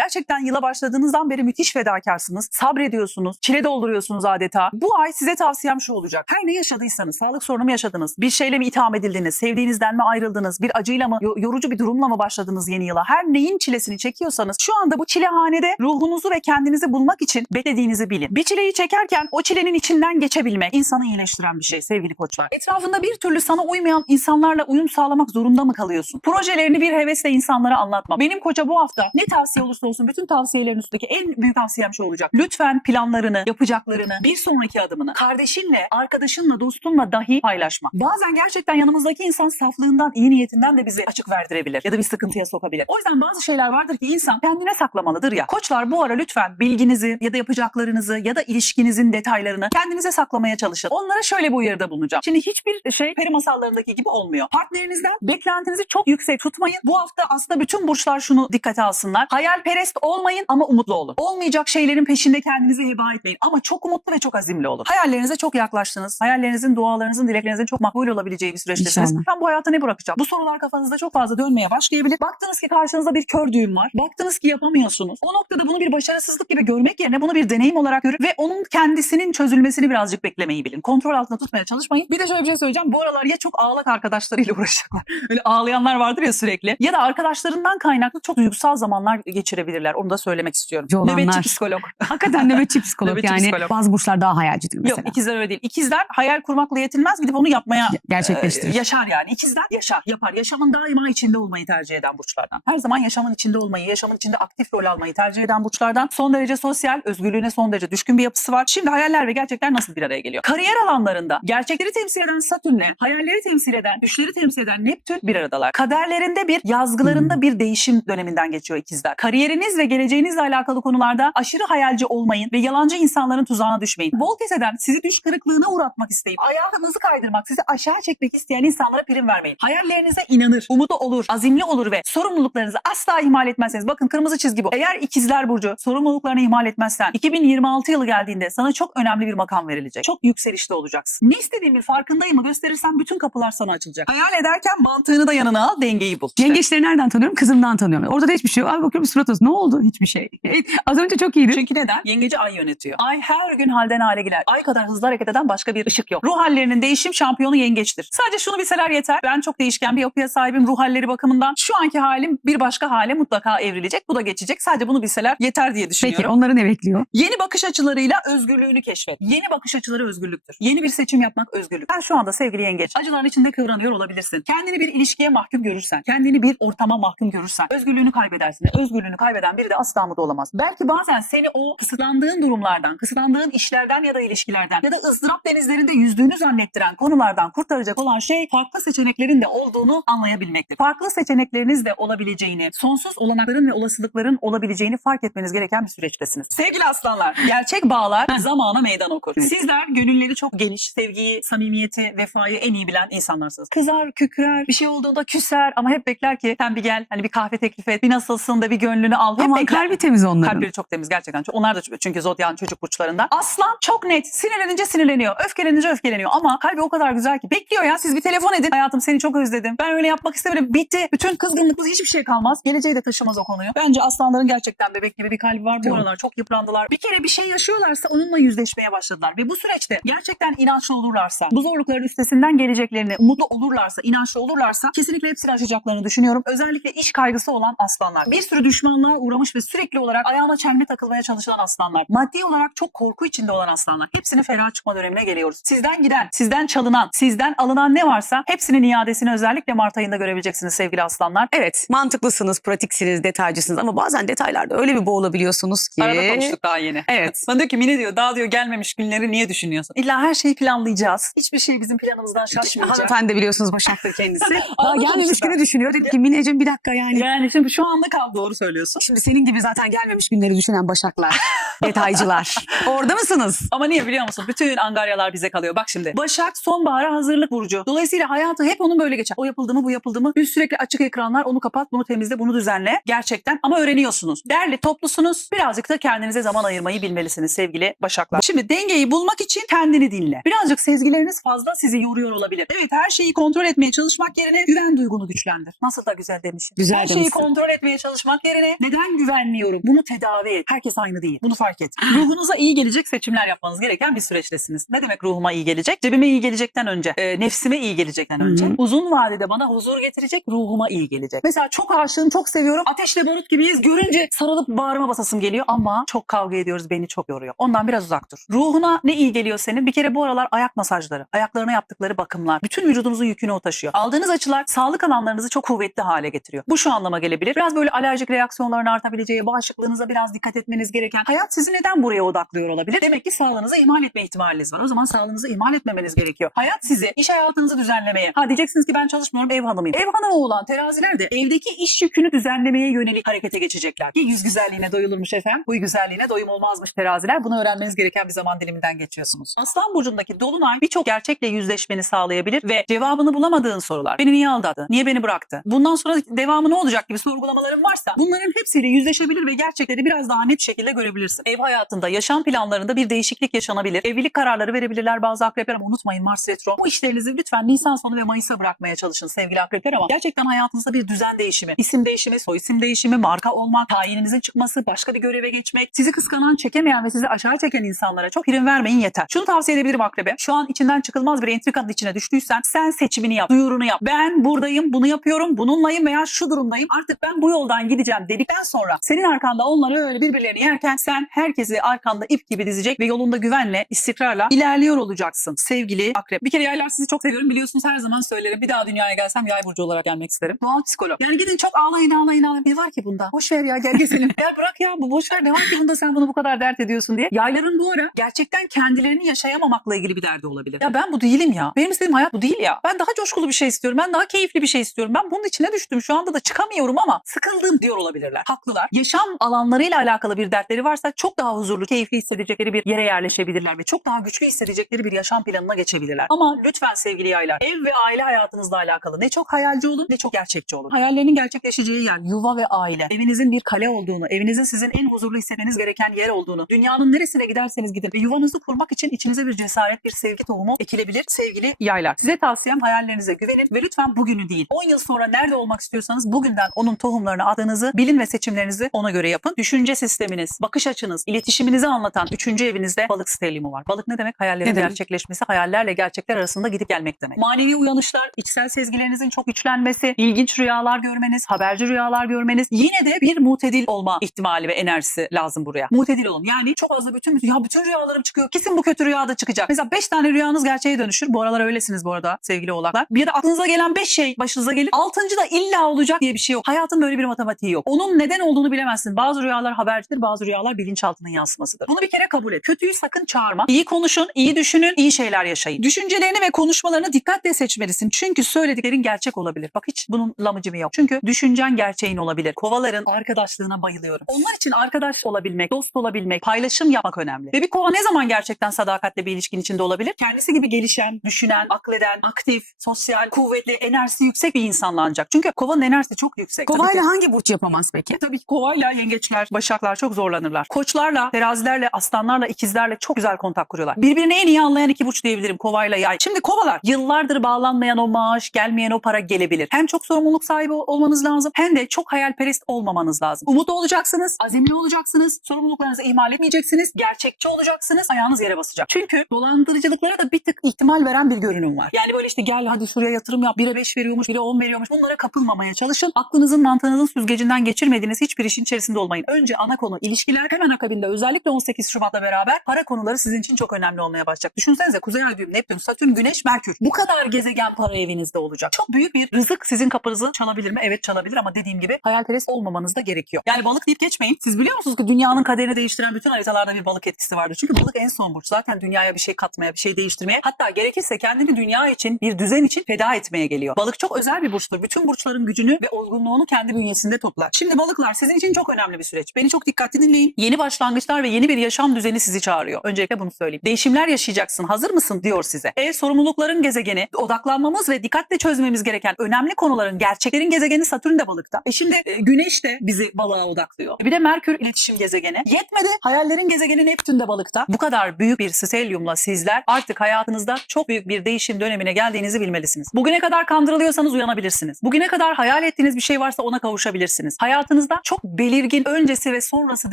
Gerçekten yıla başladığınızdan beri müthiş fedakarsınız. Sabrediyorsunuz. Çile dolduruyorsunuz adeta. Bu ay size tavsiyem şu olacak. Her ne yaşadıysanız, sağlık sorunu mu yaşadınız? Bir şeyle mi itham edildiniz? Sevdiğinizden mi ayrıldınız? Bir acıyla mı, yo- yorucu bir durumla mı başladınız yeni yıla? Her neyin çilesini çekiyorsanız şu anda bu çilehanede ruhunuzu ve kendinizi bulmak için beklediğinizi bilin. Bir çileyi çekerken o çilenin içinden geçebilmek insanı iyileştiren bir şey sevgili koçlar. Etrafında bir türlü sana uymayan insanlarla uyum sağlamak zorunda mı kalıyorsun? Projelerini bir hevesle insanlara anlatma. Benim koça bu hafta ne tavsiye olursa olsun bütün tavsiyelerin üstündeki en büyük tavsiyem şu olacak. Lütfen planlarını, yapacaklarını, bir sonraki adımını kardeşinle, arkadaşınla, dostunla dahi paylaşma. Bazen gerçekten yanımızdaki insan saflığından, iyi niyetinden de bizi açık verdirebilir ya da bir sıkıntıya sokabilir. O yüzden bazı şeyler vardır ki insan kendine saklamalıdır ya. Koçlar bu ara lütfen bilginizi ya da yapacaklarınızı ya da ilişkinizin detaylarını kendinize saklamaya çalışın. Onlara şöyle bir uyarıda bulunacağım. Şimdi hiçbir şey peri masallarındaki gibi olmuyor. Partnerinizden beklentinizi çok yüksek tutmayın. Bu hafta aslında bütün burçlar şunu dikkate alsınlar. Hayalperest olmayın ama umutlu olun. Olmayacak şeylerin peşinde kendinizi heba etmeyin ama çok umutlu ve çok azimli olun. Hayallerinize çok yaklaştınız. Hayallerinizin, dualarınızın, dileklerinizin çok makbul olabileceği bir süreçtesiniz. İnşallah. Ben bu hayata ne bırakacağım? Bu sorular kafanızda çok fazla dönmeye başlayabilir. Baktınız ki karşınızda bir kör düğüm var. Baktınız ki yapamıyorsunuz. O noktada bunu bir başarısızlık gibi görmek yerine bunu bir deneyim olarak görüp ve onun kendisinin çözülmesini birazcık beklemeyi bilin. Kontrol altında tutmaya çalışmayın. Bir de şöyle bir şey söyleyeceğim. Bu aralar ya çok ağlak arkadaşlarıyla uğraşacaklar. Öyle ağlayanlar vardır ya sürekli. Ya da arkadaşlarından kaynaklı çok duygusal zamanlar geçirebilirler. Onu da söylemek istiyorum. Olanlar. Nöbetçi psikolog. Hakikaten nöbetçi psikolog Nöbetçi yani. psikolog. Bazı burçlar daha hayalcidir mesela. Yok ikizler öyle değil. İkizler hayal kurmakla yetinmez gidip onu yapmaya Gerçekleştirir. ee, yaşar yani. İkizler yaşar, yapar. Yaşamın daima içinde olmayı tercih eden burçlardan. Her zaman yaşamın içinde olmayı, yaşamın içinde aktif rol almayı tercih eden burçlardan. Son derece sosyal, özgürlüğüne son derece düşkün bir yapısı var. Şimdi hayaller ve gerçekler nasıl bir araya geliyor? Kariyer alanlarında gerçekleri temsil eden Satürn'le, hayalleri temsil eden, düşleri temsil eden Neptün bir aradalar. Kaderlerinde bir, yazgılarında bir değişim döneminden geçiyor ikizler. Kariyeriniz ve geleceğinizle alakalı konularda aşırı hayalci olmayın ve yalancı insanların tuzağına düşmeyin. Bol keseden sizi düş kırıklığına uğratmak isteyip ayağınızı kaydırmak, sizi aşağı çekmek isteyen insanlara prim vermeyin. Hayallerinize inanır, umudu olur, azimli olur ve sorumluluklarınızı asla ihmal etmezseniz. Bakın kırmızı çizgi bu. Eğer ikizler burcu sorumluluklarını ihmal etmezsen 2026 yılı geldiğinde sana çok önemli bir makam verilecek. Çok yükselişte olacaksın. Ne istediğimin farkındayım gösterirsen bütün kapılar sana açılacak. Hayal ederken mantığını da yanına al, dengeyi bul. İşte. Yengeçleri nereden tanıyorum? Kızımdan tanıyorum. Orada da hiçbir şey yok. Abi bakıyorum surat. Ne oldu? Hiçbir şey. Az önce çok iyiydi. Çünkü neden? Yengeci ay yönetiyor. Ay her gün halden hale gider. Ay kadar hızlı hareket eden başka bir ışık yok. Ruh hallerinin değişim şampiyonu yengeçtir. Sadece şunu bilseler yeter. Ben çok değişken bir yapıya sahibim ruh halleri bakımından. Şu anki halim bir başka hale mutlaka evrilecek. Bu da geçecek. Sadece bunu bilseler yeter diye düşünüyorum. Peki onları ne bekliyor? Yeni bakış açılarıyla özgürlüğünü keşfet. Yeni bakış açıları özgürlüktür. Yeni bir seçim yapmak özgürlük. Sen şu anda sevgili yengeç acıların içinde kıvranıyor olabilirsin. Kendini bir ilişkiye mahkum görürsen, kendini bir ortama mahkum görürsen özgürlüğünü kaybedersin. Özgürlüğünü kaybeden biri de asla mutlu olamaz. Belki bazen seni o kısıtlandığın durumlardan, kısıtlandığın işlerden ya da ilişkilerden ya da ızdırap denizlerinde yüzdüğünü zannettiren konulardan kurtaracak olan şey farklı seçeneklerin de olduğunu anlayabilmektir. Farklı seçenekleriniz de olabileceğini, sonsuz olanakların ve olasılıkların olabileceğini fark etmeniz gereken bir süreçtesiniz. Sevgili aslanlar, gerçek bağlar zamana meydan okur. Sizler gönülleri çok geniş, sevgiyi, samimiyeti, vefayı en iyi bilen insanlarsınız. Kızar, kükrer, bir şey olduğunda küser ama hep bekler ki sen bir gel, hani bir kahve teklif et, bir nasılsın da bir gönlünü al. Hep Ama bekler. kalbi temiz onların. Kalpleri çok temiz gerçekten. Onlar da çünkü zodyan çocuk burçlarından. Aslan çok net. Sinirlenince sinirleniyor. Öfkelenince öfkeleniyor. Ama kalbi o kadar güzel ki. Bekliyor ya siz bir telefon edin. Hayatım seni çok özledim. Ben öyle yapmak istemedim. Bitti. Bütün kızgınlıklı hiçbir şey kalmaz. Geleceği de taşımaz o konuyu. Bence aslanların gerçekten bebek gibi bir kalbi var. Bu Çok. aralar çok yıprandılar. Bir kere bir şey yaşıyorlarsa onunla yüzleşmeye başladılar. Ve bu süreçte gerçekten inançlı olurlarsa, bu zorlukların üstesinden geleceklerini, umutlu olurlarsa, inançlı olurlarsa kesinlikle hepsini aşacaklarını düşünüyorum. Özellikle iş kaygısı olan aslanlar. Bir sürü düşmanlığa uğramış ve sürekli olarak ayağına çelme takılmaya çalışan aslanlar. Maddi olarak çok korku içinde olan aslanlar. Hepsinin ferah çıkma dönemine geliyoruz. Sizden giden, sizden çalınan, sizden alınan ne varsa hepsinin iadesini özellikle Mart ayında görebileceksiniz sevgili aslanlar. Evet mantıklısınız, pratiksiniz, detaycısınız ama bazen detaylarda öyle bir boğulabiliyorsunuz ki. Arada konuştuk daha yeni. Evet. Bana diyor ki Mine diyor daha diyor gelmemiş günleri niye düşünüyorsun? İlla her şeyi planlayacağız. Hiçbir şey bizim planımızdan şaşmayacak. Hanımefendi de biliyorsunuz Başak'tır kendisi. Daha gelmemiş günü düşünüyor. Dedim ki Mineciğim bir dakika yani. Yani şimdi şu anda kal doğru söylüyorsun. Şimdi senin gibi zaten gelmemiş günleri düşünen Başaklar. detaycılar. Orada mısınız? Ama niye biliyor musun? Bütün angaryalar bize kalıyor. Bak şimdi. Başak sonbahara hazırlık burcu. Dolayısıyla hayatı hep onun böyle geçer. O yapıldı mı bu yapıldı mı? Bir sürekli açık ekranlar onu kapat bunu temizle bunu düzenle. Gerçekten ama öğreniyorsunuz. Derli toplusunuz. Birazcık da kendinize zaman ayırmayı bilmelisiniz sevgili Başaklar. Şimdi dengeyi bulmak için kendini dinle. Birazcık sezgileriniz fazla sizi yoruyor olabilir. Evet her şeyi kontrol etmeye çalışmak yerine güven duygunu güçlendir. Nasıl da güzel demişim. Güzel her şeyi demişsin. kontrol etmeye çalışmak yerine neden güvenmiyorum? Bunu tedavi et. Herkes aynı değil. Bunu fark et. Ruhunuza iyi gelecek seçimler yapmanız gereken bir süreçtesiniz. Ne demek ruhuma iyi gelecek? Cebime iyi gelecekten önce, e, nefsime iyi gelecekten önce. Hı hı. Uzun vadede bana huzur getirecek, ruhuma iyi gelecek. Mesela çok aşığım, çok seviyorum. Ateşle barut gibiyiz. Görünce sarılıp bağrıma basasım geliyor ama çok kavga ediyoruz, beni çok yoruyor. Ondan biraz uzak dur. Ruhuna ne iyi geliyor senin? Bir kere bu aralar ayak masajları, ayaklarına yaptıkları bakımlar, bütün vücudunuzun yükünü o taşıyor. Aldığınız açılar sağlık alanlarınızı çok kuvvetli hale getiriyor. Bu şu anlama gelebilir. Biraz böyle alerjik reaksiyonların artabileceği, bağışıklığınıza biraz dikkat etmeniz gereken, hayat sizi neden buraya odaklıyor olabilir? Demek ki sağlığınızı ihmal etme ihtimaliniz var. O zaman sağlığınızı ihmal etmemeniz gerekiyor. Hayat sizi iş hayatınızı düzenlemeye. Ha diyeceksiniz ki ben çalışmıyorum ev hanımıyım. Ev hanımı olan teraziler de evdeki iş yükünü düzenlemeye yönelik harekete geçecekler. Ki yüz güzelliğine doyulurmuş efendim. Huy güzelliğine doyum olmazmış teraziler. Bunu öğrenmeniz gereken bir zaman diliminden geçiyorsunuz. Aslan burcundaki dolunay birçok gerçekle yüzleşmeni sağlayabilir ve cevabını bulamadığın sorular. Beni niye aldattı? Niye beni bıraktı? Bundan sonra devamı ne olacak gibi sorgulamaların varsa bunların hepsiyle yüzleşebilir ve gerçekleri biraz daha net şekilde görebilirsin. Ev hayatında, yaşam planlarında bir değişiklik yaşanabilir. Evlilik kararları verebilirler bazı akrepler ama unutmayın Mars retro. Bu işlerinizi lütfen Nisan sonu ve Mayıs'a bırakmaya çalışın sevgili akrepler ama gerçekten hayatınızda bir düzen değişimi, isim değişimi, soy isim değişimi, marka olmak, tayininizin çıkması, başka bir göreve geçmek, sizi kıskanan, çekemeyen ve sizi aşağı çeken insanlara çok prim vermeyin yeter. Şunu tavsiye edebilirim akrebe. Şu an içinden çıkılmaz bir entrikanın içine düştüysen sen seçimini yap, duyurunu yap. Ben buradayım, bunu yapıyorum, bununlayım veya şu durumdayım. Artık ben bu yoldan gideceğim dedikten sonra senin arkanda onlar öyle birbirlerini yerken sen herkesi arkanda ip gibi dizecek ve yolunda güvenle, istikrarla ilerliyor olacaksın sevgili akrep. Bir kere yaylar sizi çok seviyorum biliyorsunuz her zaman söylerim. Bir daha dünyaya gelsem yay burcu olarak gelmek isterim. Doğal psikolog. Yani gidin çok ağlayın ağlayın ağlayın. Ne var ki bunda? Boş ver ya gel gezelim. ya bırak ya bu boş ver ne var ki bunda sen bunu bu kadar dert ediyorsun diye. Yayların bu ara gerçekten kendilerini yaşayamamakla ilgili bir derdi olabilir. Ya ben bu değilim ya. Benim istediğim hayat bu değil ya. Ben daha coşkulu bir şey istiyorum. Ben daha keyifli bir şey istiyorum. Ben bunun içine düştüm. Şu anda da çıkamıyorum ama sıkıldım diyor olabilirler. Haklılar. Yaşam alanlarıyla alakalı bir dertleri varsa çok daha huzurlu, keyifli hissedecekleri bir yere yerleşebilirler ve çok daha güçlü hissedecekleri bir yaşam planına geçebilirler. Ama lütfen sevgili yaylar ev ve aile hayatınızla alakalı ne çok hayalci olun ne çok gerçekçi olun. Hayallerinin gerçekleşeceği yer yuva ve aile. Evinizin bir kale olduğunu, evinizin sizin en huzurlu hissetmeniz gereken yer olduğunu, dünyanın neresine giderseniz gidin ve yuvanızı kurmak için içinize bir cesaret, bir sevgi tohumu ekilebilir sevgili yaylar. Size tavsiyem hayallerinize güvenin ve lütfen bugünü değil. 10 yıl sonra nerede olmak istiyorsanız bugünden onun tohumlarını attığınızı bilin ve seçimlerinizi ona göre yapın. Düşünce sisteminiz, bakış açınız, iletişiminizi anlatan 3. evinizde balık stelyumu var. Balık ne demek? Hayallerin Ne demek? gerçekleşmesi, hayallerle gerçekler arasında gidip gelmek demek. Manevi uyanışlar, içsel sezgilerinizin çok güçlenmesi, ilginç rüyalar görmeniz, haberci rüyalar görmeniz, yine de bir mutedil olma ihtimali ve enerjisi lazım buraya. Mutedil olun. Yani çok fazla bütün ya bütün rüyalarım çıkıyor. Kesin bu kötü rüya da çıkacak. Mesela 5 tane rüyanız gerçeğe dönüşür. Bu aralar öylesiniz bu arada sevgili oğlaklar. Bir de aklınıza gelen 5 şey başınıza gelir. 6. da illa olacak diye bir şey yok. Hayatın böyle bir matematiği yok. Onun neden olduğunu bilemezsin. Bazı rüyalar habercidir, bazı rüyalar bilinçaltının yansımasıdır. Bunu bir kere kabul et. Kötüyü sakın çağırma. İyi konuşun, iyi düşünün, iyi şeyler yaşayın. Düşüncelerini ve konuşmalarını dikkatle seçmelisin. Çünkü söylediklerin gerçek olabilir. Bak hiç bunun lamıcımı yok. Çünkü düşüncen gerçeğin olabilir. Kovaların arkadaşlığına bayılıyorum. Onlar için arkadaş olabilmek, dost olabilmek, paylaşım yapmak önemli. Ve bir kova ne zaman gerçekten sadakatle bir ilişkin içinde olabilir? Kendisi gibi gelişen, düşünen, akleden, aktif, sosyal, kuvvetli, enerjisi yüksek bir insanla ancak. Çünkü kovanın enerjisi çok yüksek. Kovayla hangi burç yapamaz peki? Tabii ki kovayla yengeçler, başaklar çok zorlanırlar. Koçlarla, terazilerle, aslanlarla, ikizlerle çok güzel kontak kuruyorlar. Birbirini en iyi anlayan iki burç diyebilirim kovayla yay. Şimdi kovalar yıllardır bağlanmayan o maaş, gelmeyen o para gelebilir. Hem çok sorumluluk sahibi olmanız lazım hem de çok hayalperest olmamanız lazım. Umutlu olacaksınız, azimli olacaksınız, sorumluluklarınızı ihmal etmeyeceksiniz, gerçekçi olacaksınız, ayağınız yere basacak. Çünkü dolandırıcılıklara da bir tık ihtimal veren bir görünüm var. Yani böyle işte gel hadi şuraya yatırım yap, bire 5 veriyormuş, bire 10 veriyormuş. Bunlara kapılmamaya çalışın. Aklınızın, mantığınızın süzgecinden geçirmediğiniz hiçbir işin içerisinde olmayın. Önce ana konu ilişkiler, hemen akabinde özellikle 18 Şubat'la beraber para konuları sizin için çok önemli olmaya başlayacak. Düşünsenize Kuzey Ay düğüm, Neptün, Satürn, Güneş, Merkür. Bu kadar gezegen para evinizde olacak. Çok büyük bir rızık sizin kapınızı çalabilir mi? Evet çalabilir ama dediğim gibi hayalperest olmamanız da gerekiyor. Yani balık deyip geçmeyin. Siz biliyor musunuz ki dünyanın kaderini değiştiren bütün haritalarda bir balık etkisi vardır. Çünkü balık en son burç. Zaten dünyaya bir şey katmaya, bir şey değiştirmeye hatta gerekirse kendini dünya için, bir düzen için feda etmeye geliyor. Balık çok özel bir burçtur. Bütün burçların gücünü ve olgunluğunu kendi bünyesinde toplar. Şimdi balıklar sizin için çok önemli bir süreç. Beni çok dikkatli dinleyin. Yeni başlangıçlar ve yeni bir yaşam düzeni sizi çağırıyor. Öncelikle bunu söyleyeyim. Değişimler yaşayacaksın. Hazır mısın diyor size. Ev sorumlulukların gezegeni, odaklanmamız ve dikkatle çözmemiz gereken önemli konuların, gerçeklerin gezegeni Satürn de balıkta. E şimdi e, Güneş de bizi balığa odaklıyor. Bir de Merkür iletişim gezegeni. Yetmedi. Hayallerin gezegeni Neptün de balıkta. Bu kadar büyük bir stelyumla sizler artık hayatınızda çok büyük bir değişim dönemine geldiğinizi bilmelisiniz. Bugüne kadar kandırılıyorsanız uyanabilirsiniz. Bugüne kadar hayal ettiğiniz bir şey varsa ona kavuşabilirsiniz. Hayatınızda çok belirgin öncesi ve sonrası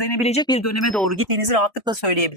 denebilecek bir döneme doğru gittiğinizi rahatlıkla söyleyebilirim.